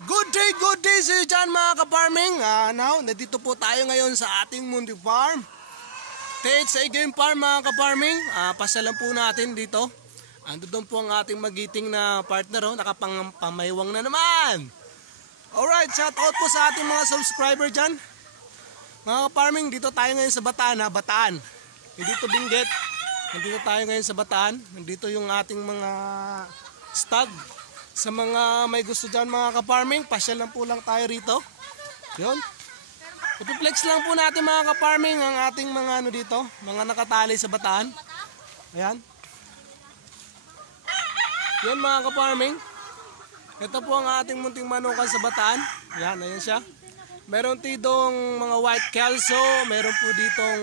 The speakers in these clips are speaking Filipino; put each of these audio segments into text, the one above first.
Good day sa dyan mga ka-farming. Now, nandito po tayo ngayon sa ating Mundi Farm. THA Game Farm mga ka-farming. Pasyalan po natin dito. Doon po ang ating magiting na partner. Nakapangpamaywang na naman. Alright, shout out po sa ating mga subscriber dyan. Mga ka-farming, dito tayo ngayon sa Bataan. Bataan. Hindi to Benguet. Nandito tayo ngayon sa Bataan. Nandito yung ating mga stud. Sa mga may gusto dyan mga ka-farming, pasyal lang po lang tayo rito. Yun. Ipiplex lang po natin mga ka-farming ang ating mga ano dito, mga nakatali sa Bataan. Ayan. Yan mga ka-farming. Ito po ang ating munting manukan sa Bataan. Ayan, ayan siya. Meron ditong mga white kelso, meron po ditong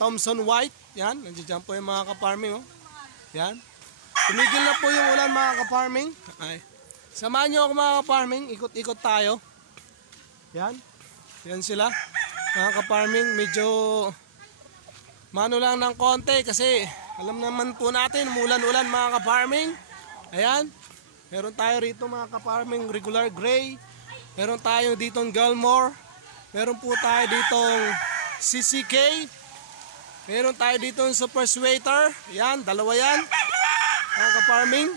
Thompson white. Yan, nandiyan po yung mga ka-farming. Oh. Yan. Tumigil na po yung ulan mga ka-farming. Samahan nyo ako mga ka-farming. Ikot-ikot tayo. Yan. Yan sila. Mga ka-farming, medyo mano lang ng konti kasi alam naman po natin, umulan-ulan mga ka-farming. Ayan. Meron tayo rito mga ka-farming, regular gray. Meron tayo ditong Gilmore. Meron po tayo ditong CCK. Meron tayo ditong Super Sweater. Ayan, dalawa yan. Mga ka-farming.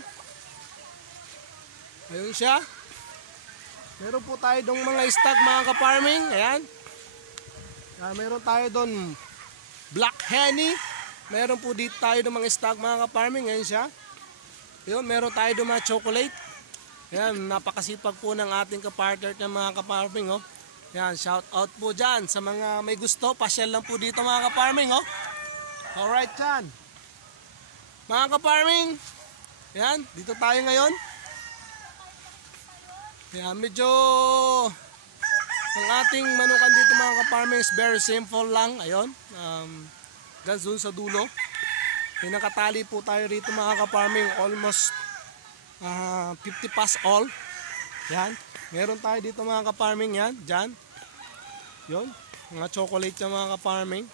Ayun siya. Meron po tayo dong mga stag mga ka-farming. Ayan. Meron tayo doon Black Henny. Meron po dito tayo dong mga stag mga ka-farming. Ayan siya. Ayun, meron tayo dong mga chocolate. Ayan, napakasipag po ng ating ka-partner ng mga ka-farming. Oh. Ayan, shout out po dyan sa mga may gusto. Pasyal lang po dito mga ka-farming. Oh. Alright dyan. Mga ka-farming, yan, dito tayo ngayon. Yan, medyo ang ating manukan dito mga ka-farming is very simple lang. Ayun, ganun sa dulo. May nakatali po tayo rito mga ka-farming, almost 50 past all. Yan, meron tayo dito mga ka-farming, yan, dyan. Yun, mga chocolate yan mga ka-farming.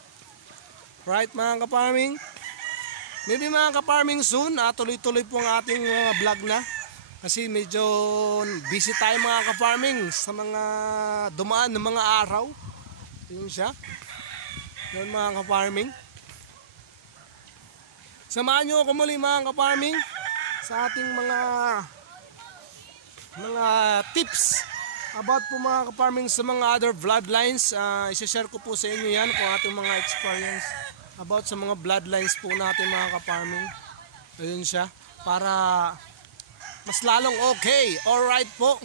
Right mga ka-farming. Maybe mga ka-farming soon, tuloy-tuloy po ang ating vlog na. Kasi medyo busy tayo mga ka-farming sa mga dumaan ng mga araw. Yun siya. Yun mga ka-farming. Samahan nyo ako muli mga ka-farming sa ating mga tips about po mga ka-farming sa mga other bloodlines. Isashare ko po sa inyo yan kung ating mga experience about sa mga bloodlines po natin mga ka-farming. Ayun siya. Para mas lalong okay. Alright po.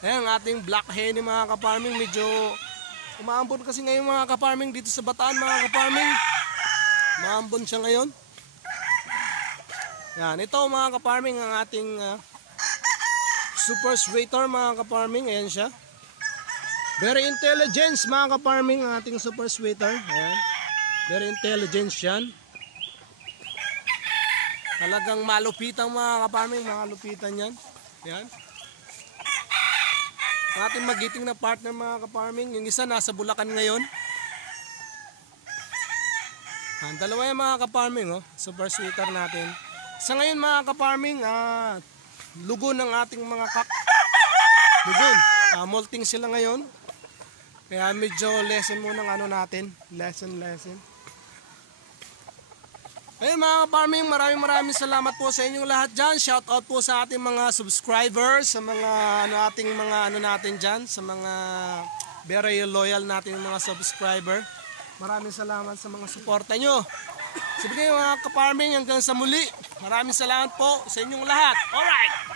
Ayan ang ating Black Henny mga ka-farming. Medyo umaambon kasi ngayon mga ka-farming dito sa Bataan mga ka-farming. Umaambon siya ngayon. Yan. Ito mga ka-farming ang ating Super Sweater mga ka-farming. Ayan siya. Very intelligent mga ka-farming ang ating Super Sweater. Ayan. Very intelligent yan. Talagang malupitan mga ka-farming, malupitan yan. Yan. Ang ating magiting na partner mga ka-farming, yung isa nasa Bulacan ngayon. Ang dalawa yung mga ka-farming, oh, Super Sweater natin. Sa ngayon mga ka-farming, lugon ng ating mga lugon. Molting sila ngayon. Kaya medyo lesson muna ng ano natin. Lesson. Ayun mga ka-farming, maraming salamat po sa inyong lahat dyan. Shout out po sa ating mga subscribers, sa mga ating mga natin dyan, sa mga very loyal natin mga subscriber. Maraming salamat sa mga suporta nyo. Sabi kayo mga ka-farming, hanggang sa muli. Maraming salamat po sa inyong lahat. Alright!